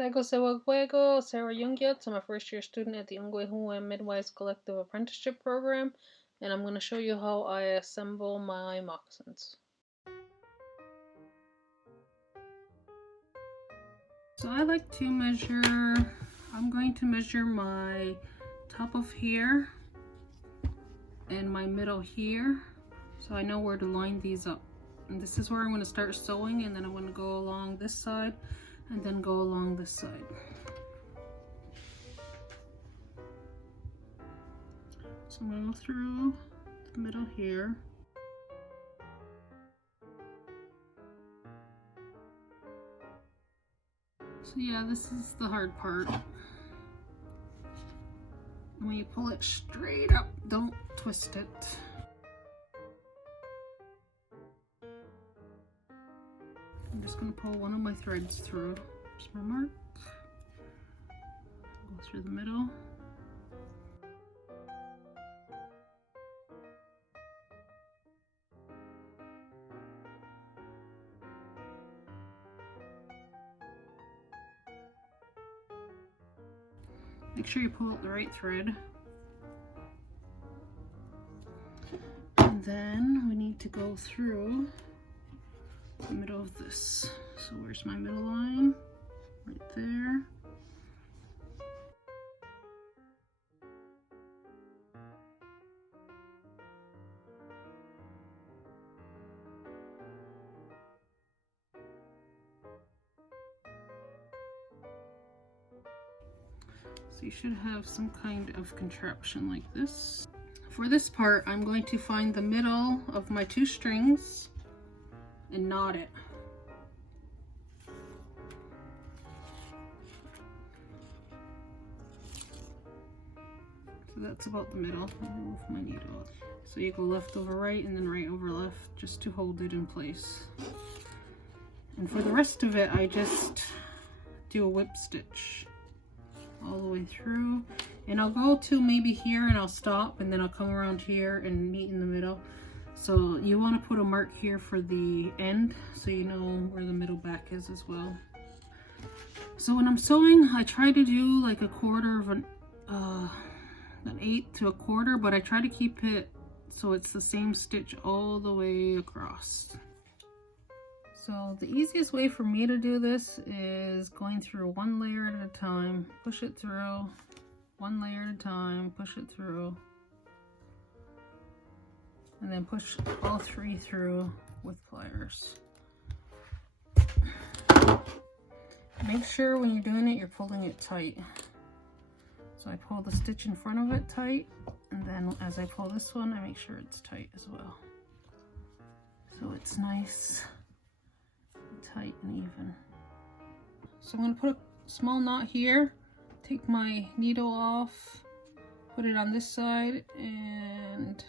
Sego Sewa Guego, Sarah Jungiot. I'm a first year student at the Ungwehue Midwise Collective Apprenticeship Program, and I'm going to show you how I assemble my moccasins. So I like to measure, I'm going to measure my top of here and my middle here, so I know where to line these up. And this is where I'm going to start sewing, and then I'm going to go along this side and then go along this side. So I'm going to go through the middle here. So yeah, this is the hard part. When you pull it straight up, don't twist it. I'm just going to pull one of my threads through. There's my mark. Go through the middle. Make sure you pull out the right thread. And then we need to go through the middle of this. So where's my middle line? Right there. So you should have some kind of contraption like this. For this part, I'm going to find the middle of my two strings and knot it. So that's about the middle. I'll move my needle. So you go left over right and then right over left just to hold it in place. And for the rest of it, I just do a whip stitch all the way through, and I'll go to maybe here and I'll stop, and then I'll come around here and meet in the middle. So you want to put a mark here for the end so you know where the middle back is as well. So when I'm sewing, I try to do like a quarter of an eighth to a quarter, but I try to keep it so it's the same stitch all the way across. So the easiest way for me to do this is going through one layer at a time, push it through, one layer at a time, push it through, and then push all three through with pliers. Make sure when you're doing it, you're pulling it tight. So I pull the stitch in front of it tight, and then as I pull this one, I make sure it's tight as well. So it's nice, tight and even. So I'm going to put a small knot here, take my needle off, put it on this side, and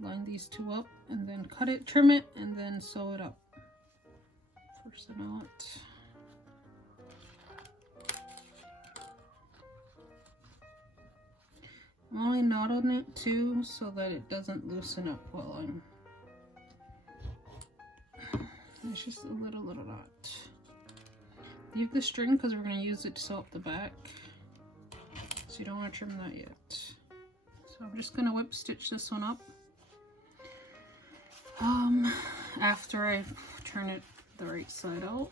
line these two up, and then cut it, trim it, and then sew it up. First a knot. I'm only knotting it too so that it doesn't loosen up while I'm. It's just a little knot. Leave the string because we're going to use it to sew up the back. So you don't want to trim that yet. So I'm just going to whip stitch this one up. After I turn it the right side out.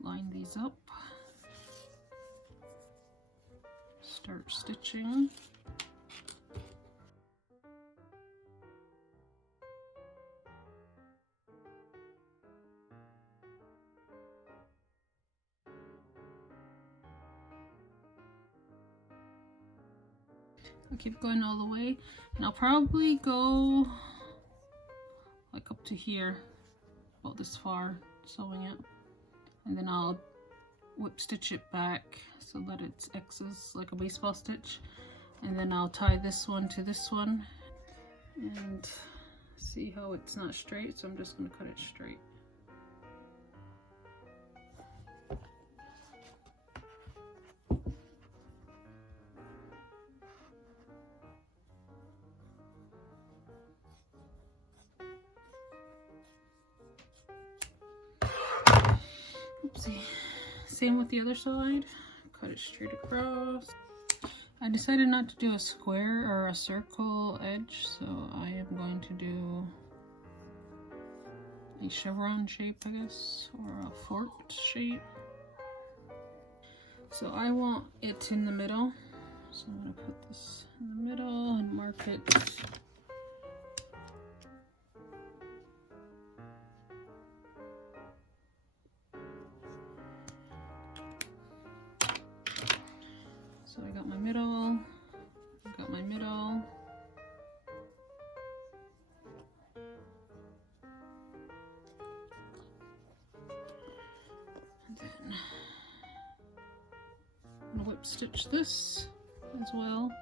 Line these up. Start stitching. I'll keep going all the way, and I'll probably go like up to here, about this far, sewing it, and then I'll whip stitch it back so that it's X's like a baseball stitch, and then I'll tie this one to this one and see how it's not straight, so I'm just going to cut it straight. same with the other side. Cut it straight across. I decided not to do a square or a circle edge, so I am going to do a chevron shape, I guess, or a forked shape. So I want it in the middle, so I'm going to put this in the middle and mark it. So I got my middle, I've got my middle. And then I'm gonna whip stitch this as well.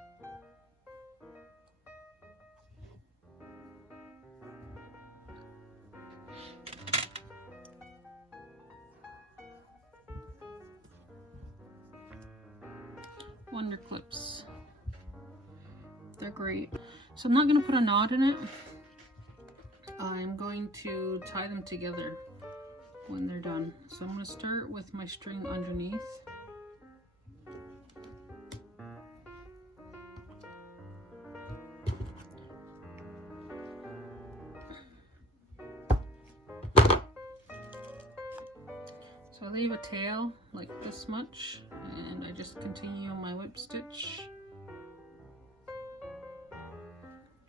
Wonder clips, they're great. So I'm not going to put a knot in it. I'm going to tie them together when they're done. So I'm going to start with my string underneath. So I leave a tail like this much, and I just continue on my whip stitch,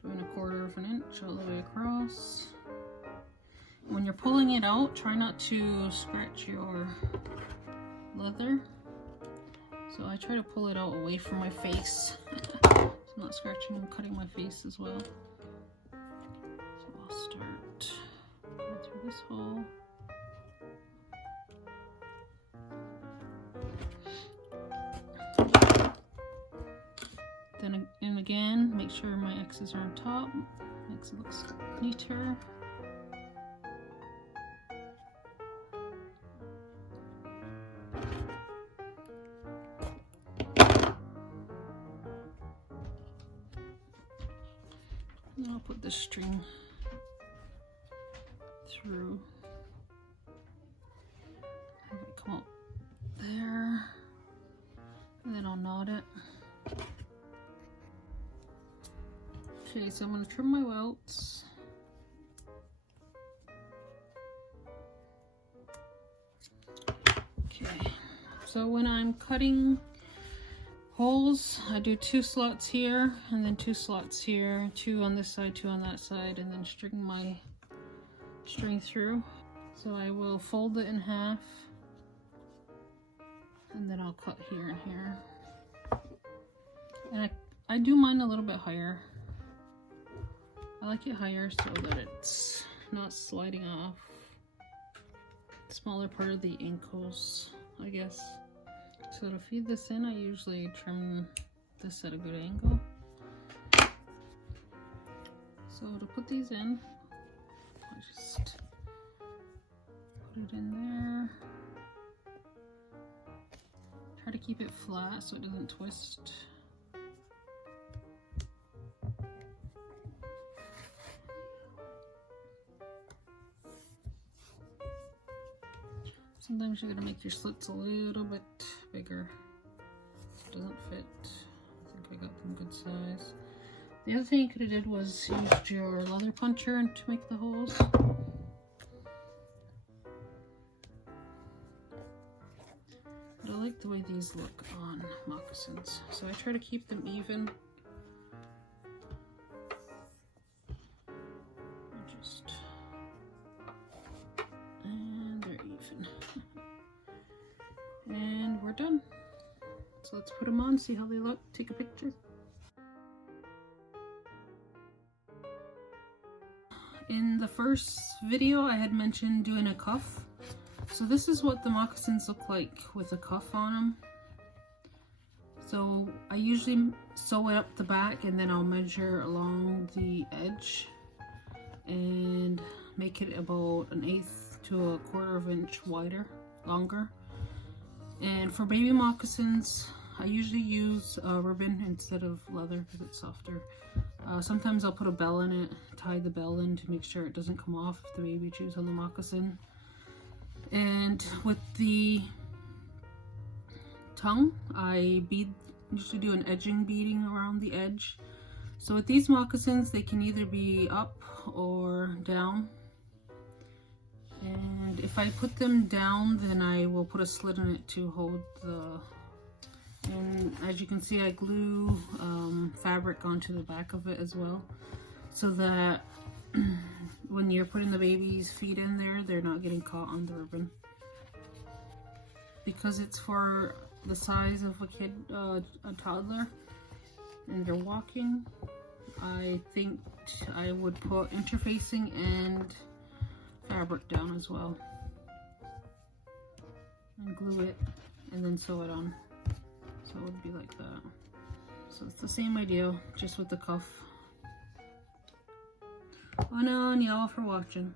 doing 1/4 of an inch all the way across. When you're pulling it out, try not to scratch your leather. So I try to pull it out away from my face, so I'm not scratching and cutting my face as well. So I'll start going through this hole. Then and again, make sure my X's are on top, makes it look neater. And I'll put this string through, have it come up there, and then I'll knot it. Okay, so I'm going to trim my welts. Okay, so when I'm cutting holes, I do 2 slots here, and then 2 slots here, 2 on this side, 2 on that side, and then string my string through. So I will fold it in half, and then I'll cut here and here. And I do mine a little bit higher. I like it higher so that it's not sliding off. Smaller part of the ankles, I guess. So to feed this in, I usually trim this at a good angle. So to put these in, I just put it in there. Try to keep it flat so it doesn't twist. Sometimes you're gonna make your slits a little bit bigger so it doesn't fit. I think I got them good size. The other thing you could have did was used your leather puncher to make the holes. But I like the way these look on moccasins, so I try to keep them even. And we're done. So let's put them on, see how they look, take a picture. In the first video I had mentioned doing a cuff. So this is what the moccasins look like with a cuff on them. So I usually sew it up the back and then I'll measure along the edge and make it about 1/8 to 1/4 inch longer. And for baby moccasins, I usually use ribbon instead of leather because it's softer. Sometimes I'll put a bell in it, tie the bell in to make sure it doesn't come off if the baby chews on the moccasin. And with the tongue, I usually do an edging beading around the edge. So with these moccasins, they can either be up or down. And if I put them down, then I will put a slit in it to hold the, and as you can see, I glue fabric onto the back of it as well, so that when you're putting the baby's feet in there, they're not getting caught on the ribbon. Because it's for the size of a kid, a toddler, and they're walking, I think I would put interfacing and fabric down as well, and glue it and then sew it on. So it would be like that. So it's the same idea, just with the cuff. Oh no, and y'all for watching.